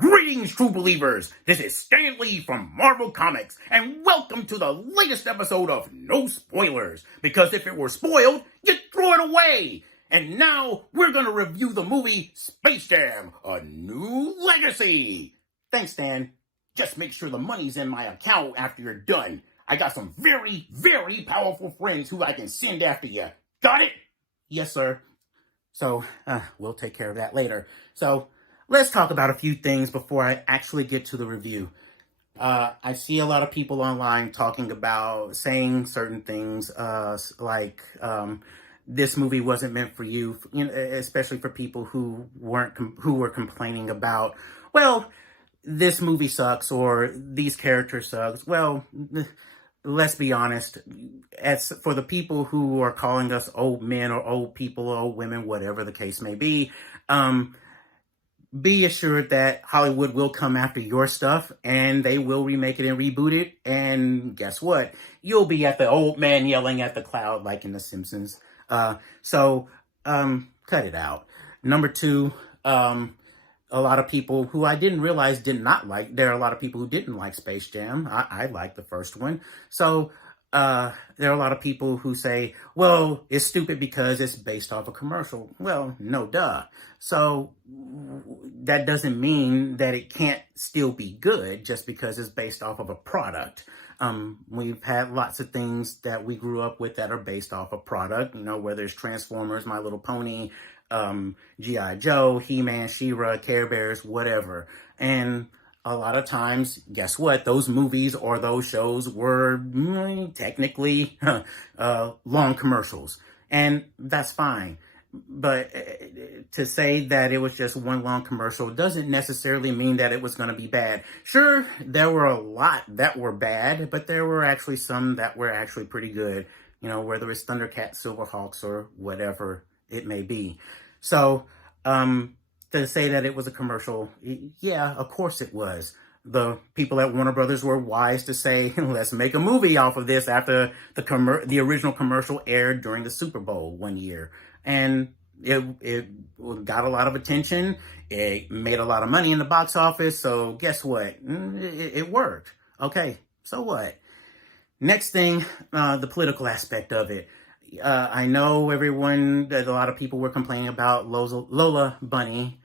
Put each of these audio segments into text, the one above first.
Greetings, true believers! This is Stan Lee from Marvel Comics, and welcome to the latest episode of No Spoilers, because if it were spoiled, you'd throw it away! And now, we're gonna review the movie Space Jam: A New Legacy! Thanks, Stan. Just make sure the money's in my account after you're done. I got some very, very powerful friends who I can send after you. Got it? Yes, sir. So, we'll take care of that later. So, let's talk about a few things before I actually get to the review. I see a lot of people online talking about saying certain things, like this movie wasn't meant for you, especially for people who were complaining about, well, this movie sucks or these characters sucks. Well, let's be honest. As for the people who are calling us old men or old people or old women, whatever the case may be assured that Hollywood will come after your stuff and they will remake it and reboot it. And guess what? You'll be at the old man yelling at the cloud like in The Simpsons. So cut it out. Number two, a lot of people who I didn't realize did not like, there are a lot of people who didn't like Space Jam. I liked the first one. So there are a lot of people who say, well, it's stupid because it's based off a commercial. Well, no, duh. So that doesn't mean that it can't still be good just because it's based off of a product. We've had lots of things that we grew up with that are based off a product, whether it's Transformers, My Little Pony, G.I. Joe, He-Man, She-Ra, Care Bears, whatever. And a lot of times, guess what? Those movies or those shows were technically long commercials. And that's fine. But to say that it was just one long commercial doesn't necessarily mean that it was going to be bad. Sure, there were a lot that were bad, but there were actually some that were actually pretty good. Whether it's Thundercats, Silverhawks, or whatever it may be. So, to say that it was a commercial, yeah, of course it was. The people at Warner Brothers were wise to say, let's make a movie off of this after the original commercial aired during the Super Bowl one year. And it got a lot of attention. It made a lot of money in the box office. So guess what? It worked. Okay, so what? Next thing, the political aspect of it. I know that a lot of people were complaining about Lola Bunny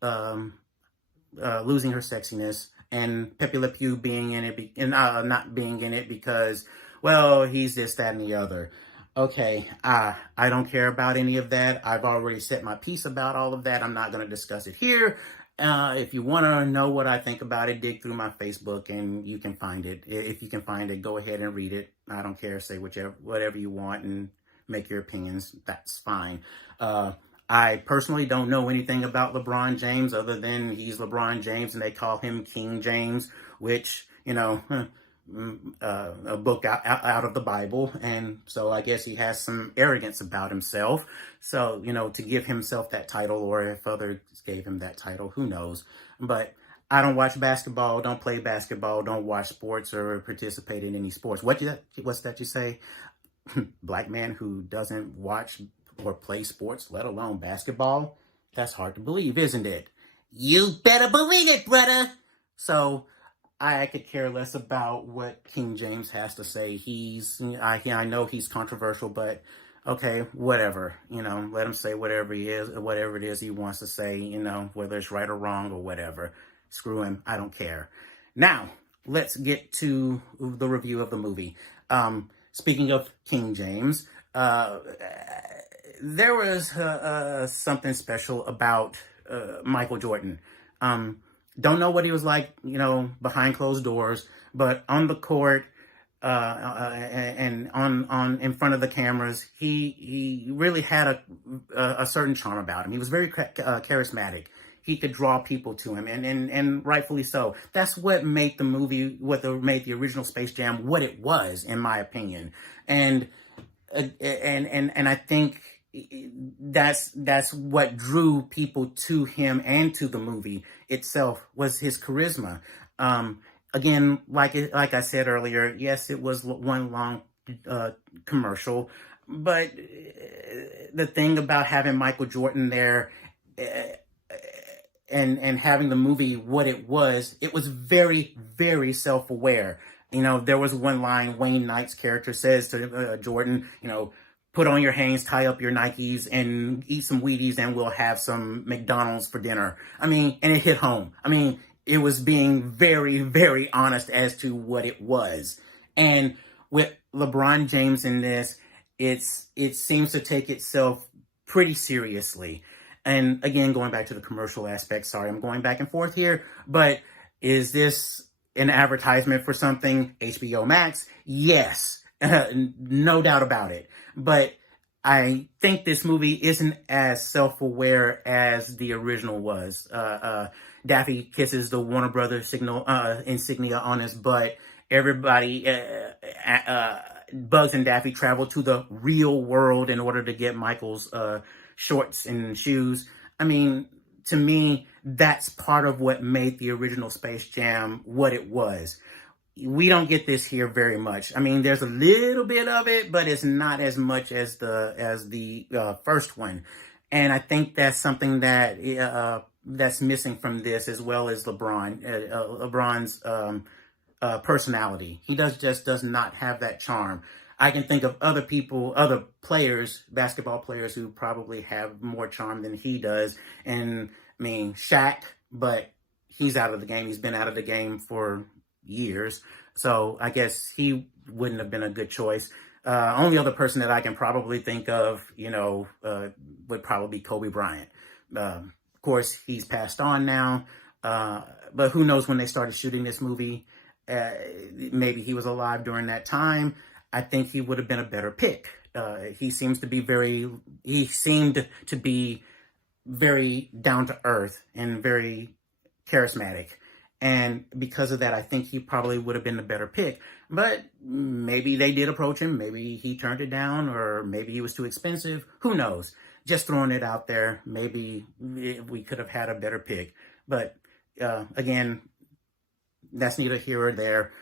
losing her sexiness and Pepe Le Pew being in it and not being in it because, well, he's this, that, and the other. Okay, I don't care about any of that. I've already said my piece about all of that. I'm not going to discuss it here. If you want to know what I think about it, dig through my Facebook and you can find it. If you can find it, go ahead and read it. I don't care. Say whatever you want and make your opinions. That's fine. I personally don't know anything about LeBron James other than he's LeBron James and they call him King James, which, a book out of the Bible. And so I guess he has some arrogance about himself. So, to give himself that title, or if others gave him that title, who knows? But I don't watch basketball, don't play basketball, don't watch sports or participate in any sports. What's that you say? Black man who doesn't watch or play sports, let alone basketball? That's hard to believe, isn't it? You better believe it, brother. So I could care less about what King James has to say. I know he's controversial, but okay, whatever. Let him say whatever it is he wants to say, whether it's right or wrong or whatever. Screw him. I don't care. Now, let's get to the review of the movie. Speaking of King James, there was something special about Michael Jordan. Don't know what he was like, behind closed doors, but on the court and on in front of the cameras, he really had a certain charm about him. He was very charismatic. He could draw people to him, and rightfully so. That's what made the movie, made the original Space Jam what it was, in my opinion. And I think that's what drew people to him and to the movie itself, was his charisma. Again, like I said earlier, yes, it was one long commercial, but the thing about having Michael Jordan there, and having the movie what it was very, very self-aware. You know, there was one line Wayne Knight's character says to Jordan, you know, put on your Hanes, tie up your Nikes, and eat some Wheaties, and we'll have some McDonald's for dinner. I mean, and it hit home. I mean, it was being very, very honest as to what it was. And with LeBron James in this, it seems to take itself pretty seriously. And again, going back to the commercial aspect, sorry, I'm going back and forth here, but is this an advertisement for something? HBO Max? Yes, no doubt about it. But I think this movie isn't as self-aware as the original was. Daffy kisses the Warner Brothers signal insignia on his butt. Everybody, Bugs and Daffy travel to the real world in order to get Michael's shorts and shoes. I mean, to me, that's part of what made the original Space Jam what it was. We don't get this here very much. I mean, there's a little bit of it, but it's not as much as the first one. And I think that's something that that's missing from this, as well as LeBron's personality. He does not have that charm. I can think of other people, other players, basketball players, who probably have more charm than he does. And I mean, Shaq, but he's out of the game. He's been out of the game for years. So I guess he wouldn't have been a good choice. Only other person that I can probably think of, you know, would probably be Kobe Bryant. Of course, he's passed on now. But who knows when they started shooting this movie? Maybe he was alive during that time. I think he would have been a better pick. He seemed to be very down to earth and very charismatic. And because of that, I think he probably would have been a better pick. But maybe they did approach him. Maybe he turned it down, or maybe he was too expensive. Who knows? Just throwing it out there. Maybe we could have had a better pick. But again, that's neither here or there.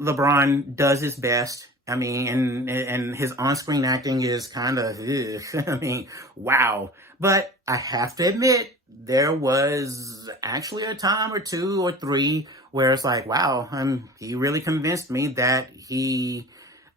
LeBron does his best. I mean, and his on-screen acting is kind of, I mean, wow. But I have to admit, there was actually a time or two or three where it's like, wow, he really convinced me that he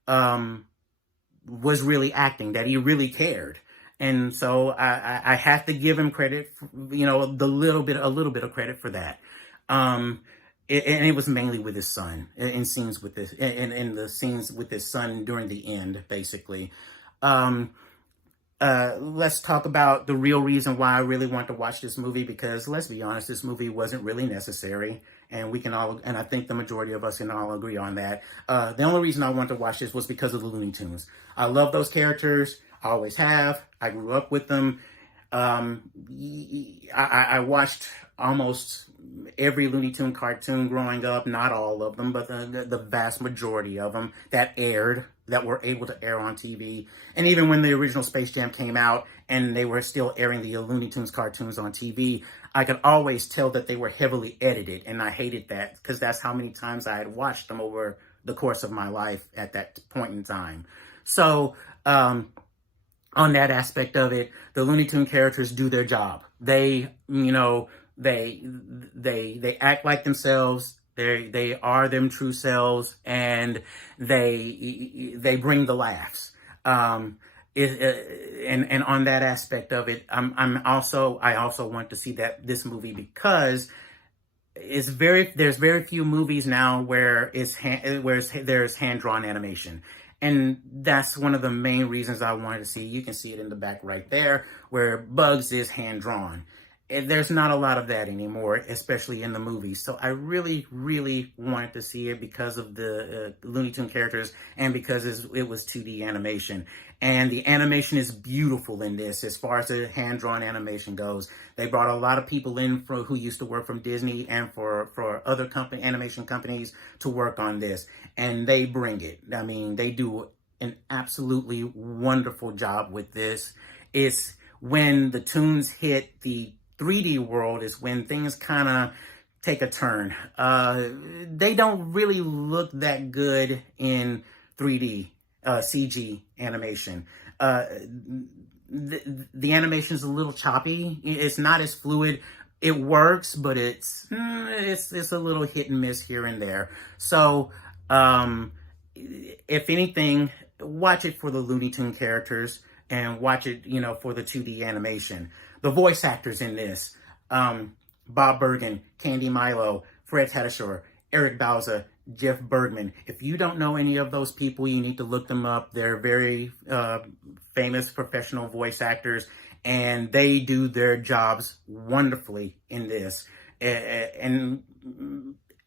was really acting, that he really cared. And so I have to give him credit, for, you know, a little bit of credit for that. And it was mainly with his son, in scenes with this, in the scenes with his son during the end, basically. Let's talk about the real reason why I really want to watch this movie, because let's be honest, this movie wasn't really necessary, and I think the majority of us can all agree on that. The only reason I wanted to watch this was because of the Looney Tunes. I love those characters. I always have. I grew up with them. I watched almost every Looney Tune cartoon growing up, not all of them, but the vast majority of them that were able to air on TV. And even when the original Space Jam came out and they were still airing the Looney Tunes cartoons on TV, I could always tell that they were heavily edited, and I hated that because that's how many times I had watched them over the course of my life at that point in time. So, on that aspect of it, the Looney Tune characters do their job. They, you know, they act like themselves. They are them true selves, and they bring the laughs. And on that aspect of it, I also want to see this movie because there's very few movies now where there's hand-drawn animation. And that's one of the main reasons I wanted to see. You can see it in the back right there, where Bugs is hand-drawn. There's not a lot of that anymore, especially in the movies. So I really, really wanted to see it because of the Looney Tune characters and because it was 2D animation. And the animation is beautiful in this as far as the hand-drawn animation goes. They brought a lot of people in who used to work from Disney and for other animation companies to work on this. And they bring it. I mean, they do an absolutely wonderful job with this. It's when the tunes hit the 3D world is when things kind of take a turn. They don't really look that good in 3D CG animation. the animation is a little choppy. It's not as fluid. It works, but it's a little hit and miss here and there. So, if anything, watch it for the Looney Tune characters and watch it, for the 2D animation. The voice actors in this, Bob Bergen, Candy Milo, Fred Tatasciore, Eric Bauza, Jeff Bergman. If you don't know any of those people, you need to look them up. They're very famous professional voice actors, and they do their jobs wonderfully in this. And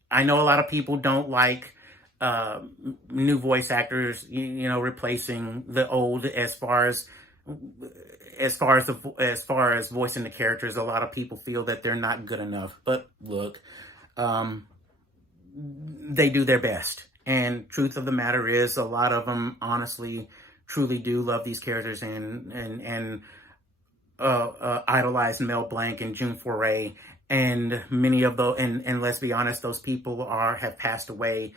I know a lot of people don't like new voice actors, replacing the old as far as voicing the characters. A lot of people feel that they're not good enough. But look, they do their best. And truth of the matter is, a lot of them honestly, truly do love these characters and idolize Mel Blanc and June Foray. And many of those, and let's be honest, those people have passed away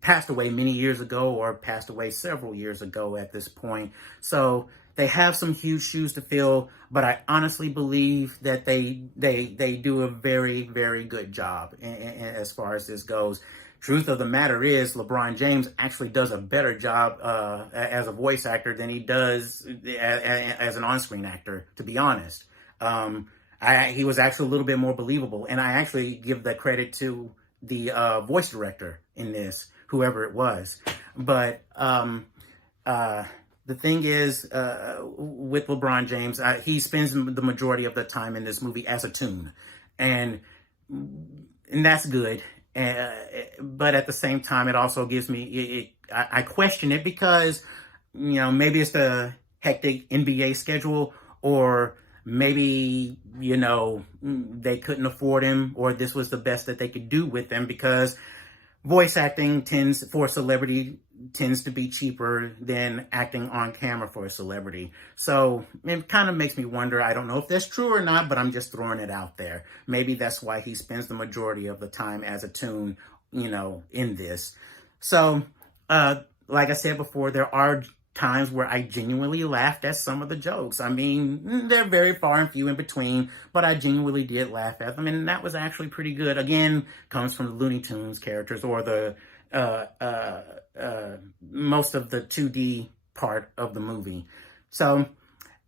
many years ago, or passed away several years ago at this point. So they have some huge shoes to fill, but I honestly believe that they do a very, very good job as far as this goes. Truth of the matter is, LeBron James actually does a better job as a voice actor than he does as an on-screen actor, to be honest. He was actually a little bit more believable, and I actually give the credit to the voice director in this, whoever it was. But the thing is, with LeBron James, he spends the majority of the time in this movie as a toon, and that's good. But at the same time, it also gives me, I question it, because, maybe it's the hectic NBA schedule, or maybe, they couldn't afford him, or this was the best that they could do with him, because voice acting for a celebrity tends to be cheaper than acting on camera for a celebrity. So it kind of makes me wonder. I don't know if that's true or not, but I'm just throwing it out there. Maybe that's why he spends the majority of the time as a toon, in this. So, like I said before, there are times where I genuinely laughed at some of the jokes. I mean, they're very far and few in between, but I genuinely did laugh at them, and that was actually pretty good. Again, comes from the Looney Tunes characters, or the most of the 2D part of the movie. So,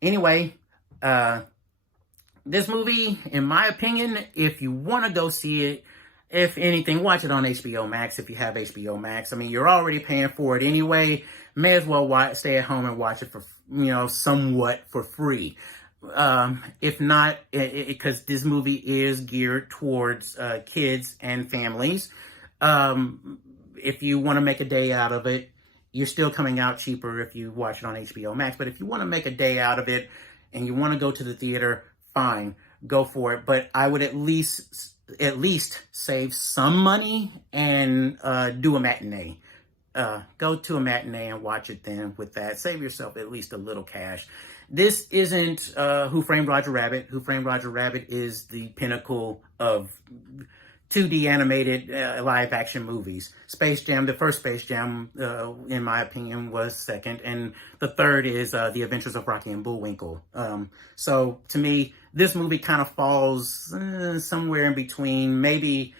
anyway, this movie, in my opinion, if you want to go see it, if anything, watch it on HBO Max if you have HBO Max. I mean, you're already paying for it anyway. May as well stay at home and watch it for, somewhat for free. If not, because this movie is geared towards kids and families. If you want to make a day out of it, you're still coming out cheaper if you watch it on HBO Max. But if you want to make a day out of it and you want to go to the theater, fine, go for it. But I would at least save some money and do a matinee. Go to a matinee and watch it then. With that, save yourself at least a little cash. This isn't Who Framed Roger Rabbit. Who Framed Roger Rabbit is the pinnacle of 2D animated live action movies. Space Jam, the first Space Jam, in my opinion, was second. And the third is The Adventures of Rocky and Bullwinkle. So to me, this movie kind of falls somewhere in between, maybe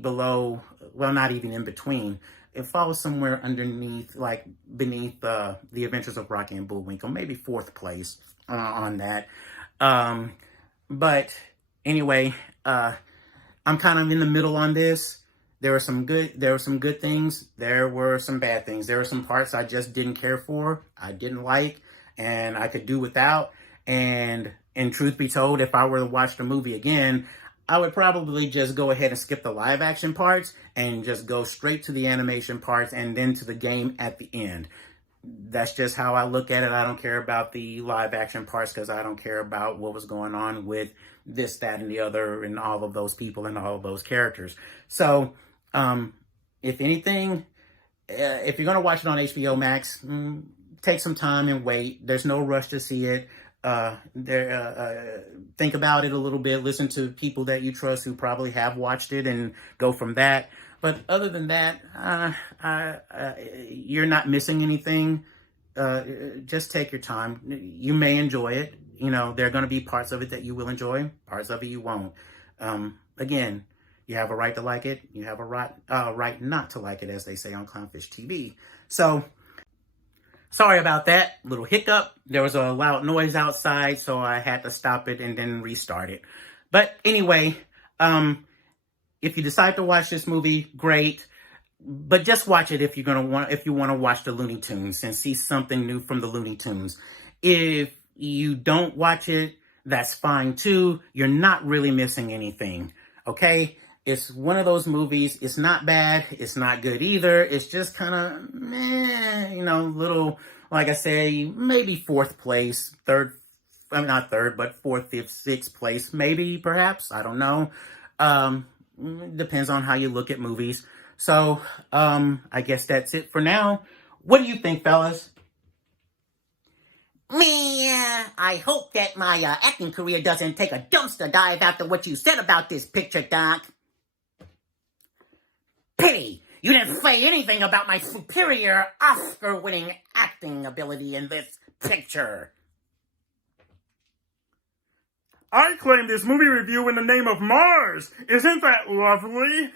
below, well, not even in between. It falls somewhere underneath, like beneath The Adventures of Rocky and Bullwinkle, maybe fourth place on that. But anyway, I'm kind of in the middle on this. There were some good things. There were some bad things. There were some parts I just didn't care for. I didn't like, and I could do without. And truth be told, if I were to watch the movie again, I would probably just go ahead and skip the live action parts and just go straight to the animation parts and then to the game at the end. That's just how I look at it. I don't care about the live action parts because I don't care about what was going on with this, that, and the other, and all of those people and all of those characters. So, if anything, if you're going to watch it on HBO Max, take some time and wait. There's no rush to see it. Think about it a little bit. Listen to people that you trust who probably have watched it and go from that. But other than that, you're not missing anything. just take your time. You may enjoy it. You know, there are going to be parts of it that you will enjoy, parts of it you won't. Again, you have a right to like it. You have a right not to like it, as they say on Clownfish TV. So, sorry about that little hiccup. There was a loud noise outside, so I had to stop it and then restart it. But anyway, if you decide to watch this movie, great. But just watch it if you want to watch the Looney Tunes and see something new from the Looney Tunes. If you don't watch it, that's fine too. You're not really missing anything. Okay? It's one of those movies. It's not bad. It's not good either. It's just kind of meh, little, like I say, maybe fourth place, not third, but fourth, fifth, sixth place, maybe, perhaps. I don't know. Depends on how you look at movies. So, I guess that's it for now. What do you think, fellas? I hope that my acting career doesn't take a dumpster dive after what you said about this picture, Doc. Pity you didn't say anything about my superior Oscar-winning acting ability in this picture. I claim this movie review in the name of Mars. Isn't that lovely?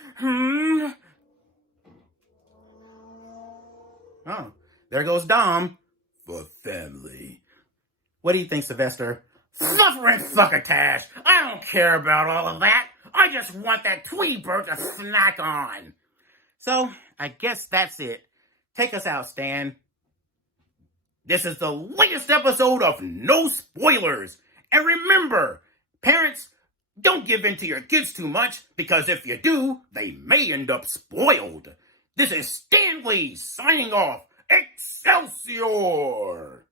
Oh, there goes Dom. For family. What do you think, Sylvester? Suffering succotash! I don't care about all of that. I just want that Tweety Bird to snack on. So, I guess that's it. Take us out, Stan. This is the latest episode of No Spoilers. And remember, parents, don't give in to your kids too much, because if you do, they may end up spoiled. This is Stanley signing off. Excelsior!